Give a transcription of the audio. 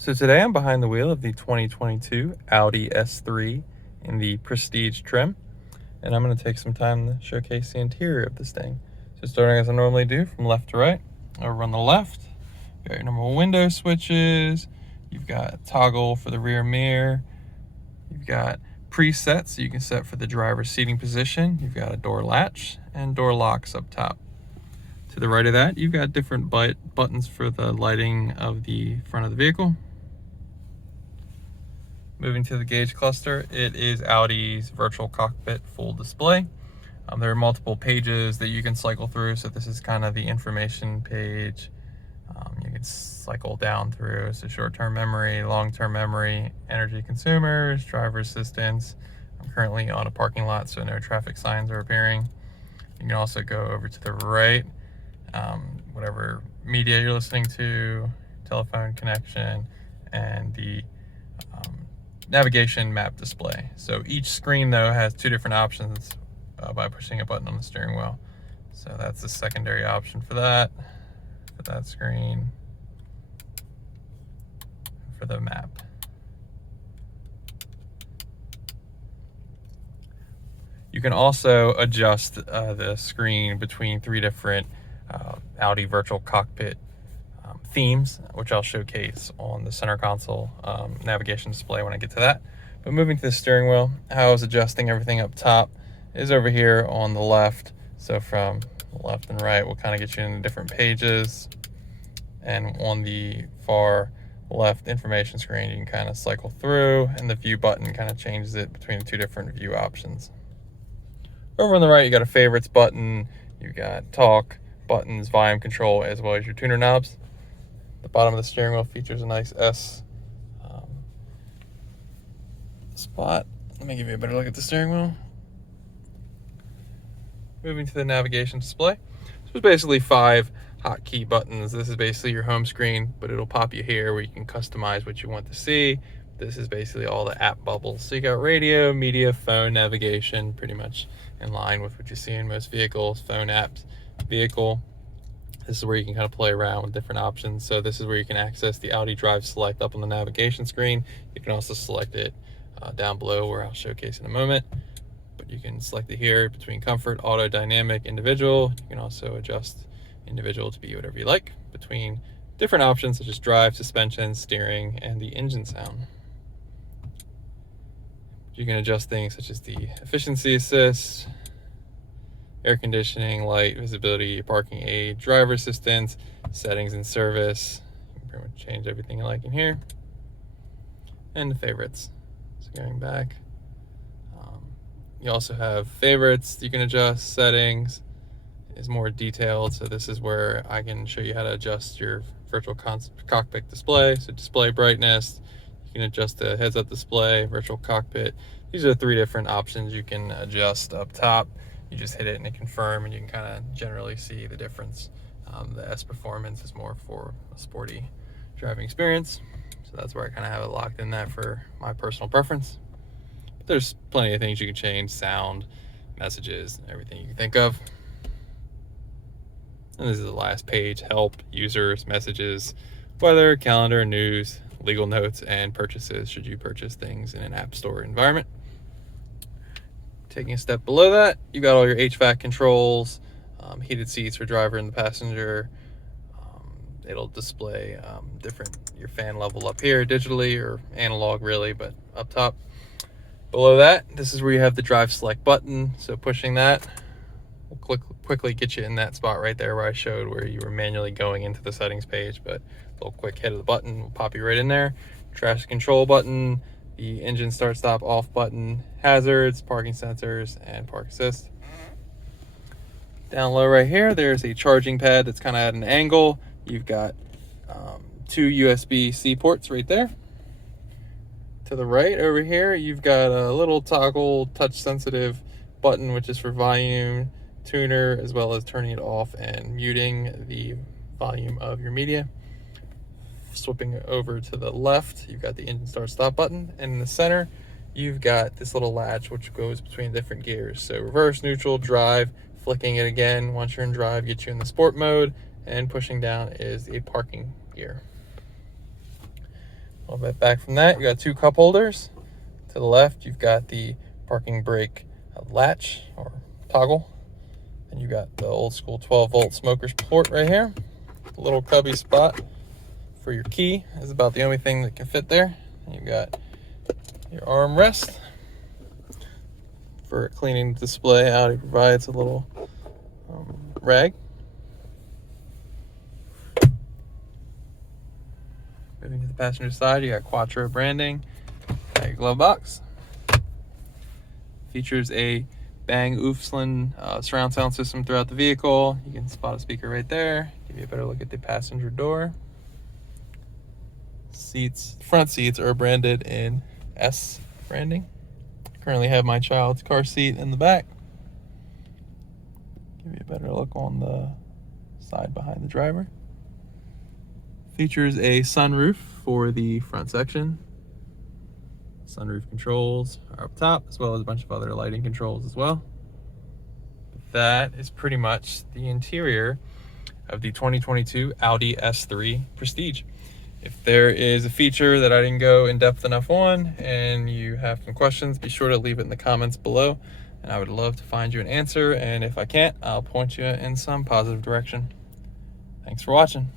So today I'm behind the wheel of the 2022 Audi S3 in the Prestige trim, and I'm going to take some time to showcase the interior of this thing. So starting as I normally do from left to right, over on the left, you've got your normal window switches, you've got a toggle for the rear mirror, you've got presets so you can set for the driver's seating position, you've got a door latch and door locks up top. To the right of that, you've got different buttons for the lighting of the front of the vehicle. Moving to the gauge cluster, it is Audi's virtual cockpit full display. There are multiple pages that you can cycle through, so this is kind of the information page. You can cycle down through, so short-term memory, long-term memory, energy consumers, driver assistance. I'm currently on a parking lot, so no traffic signs are appearing. You can also go over to the right, whatever media you're listening to, telephone connection, and the navigation map display. So each screen though has two different options by pushing a button on the steering wheel. So that's the secondary option for that screen, for the map. You can also adjust the screen between three different Audi virtual cockpit themes, which I'll showcase on the center console navigation display when I get to that. But moving to the steering wheel, how I was adjusting everything up top is over here on the left. So from left and right, we'll kind of get you into different pages. And on the far left information screen, you can kind of cycle through, and the view button kind of changes it between the two different view options. Over on the right, you got a favorites button, you got talk buttons, volume control, as well as your tuner knobs. The bottom of the steering wheel features a nice S spot. Let me give you a better look at the steering wheel. Moving to the navigation display. So there's basically 5 hotkey buttons. This is basically your home screen, but it'll pop you here where you can customize what you want to see. This is basically all the app bubbles. So you got radio, media, phone, navigation, pretty much in line with what you see in most vehicles. Phone, apps, vehicle. This is where you can kind of play around with different options. So this is where you can access the Audi Drive Select up on the navigation screen. You can also select it down below, where I'll showcase in a moment. But you can select it here between comfort, auto, dynamic, individual. You can also adjust individual to be whatever you like between different options such as drive, suspension, steering, and the engine sound. You can adjust things such as the efficiency assist, air conditioning, light, visibility, parking aid, driver assistance, settings and service. You can pretty much change everything you like in here. And the favorites. So going back, you also have favorites you can adjust. Settings is more detailed, so this is where I can show you how to adjust your virtual cockpit display. So display brightness, you can adjust the heads-up display, virtual cockpit. These are 3 different options you can adjust up top. You just hit it and it confirm, and you can kind of generally see the difference. The S Performance is more for a sporty driving experience, so that's where I kind of have it locked in that for my personal preference. But there's plenty of things you can change: sound, messages, everything you can think of. And this is the last page: help, users, messages, weather, calendar, news, legal notes, and purchases should you purchase things in an app store environment. Taking a step below that, you got all your HVAC controls, heated seats for driver and the passenger. It'll display your fan level up here digitally, or analog really, but up top. Below that, this is where you have the drive select button. So pushing that will quickly get you in that spot right there where I showed where you were manually going into the settings page, but a little quick hit of the button will pop you right in there. Traction control button, the engine start stop off button, hazards, parking sensors, and park assist. Down low right here, there's a charging pad that's kind of at an angle. You've got 2 USB-C ports right there. To the right over here, you've got a little toggle touch sensitive button, which is for volume, tuner, as well as turning it off and muting the volume of your media. Swapping over to the left, you've got the engine start stop button, and in the center you've got this little latch which goes between different gears. So reverse, neutral, drive. Flicking it again once you're in drive gets you in the sport mode, and pushing down is a parking gear. A little bit back from that, you got 2 cup holders. To the left, you've got the parking brake latch or toggle. And you got the old school 12-volt smoker's port right here. A little cubby spot for your key is about the only thing that can fit there. And you've got your armrest. For cleaning the display, Audi provides a little rag. Moving to the passenger side, you got Quattro branding. Got your glove box. Features a Bang Olufsen surround sound system throughout the vehicle. You can spot a speaker right there. Give you a better look at the passenger door. Front seats are branded in S branding. Currently have my child's car seat in the back. Give you a better look on the side behind the driver. Features a sunroof for the front section. Sunroof controls are up top, as well as a bunch of other lighting controls as well. But that is pretty much the interior of the 2022 Audi S3 Prestige. If there is a feature that I didn't go in depth enough on and you have some questions, be sure to leave it in the comments below, and I would love to find you an answer. And if I can't, I'll point you in some positive direction. Thanks for watching.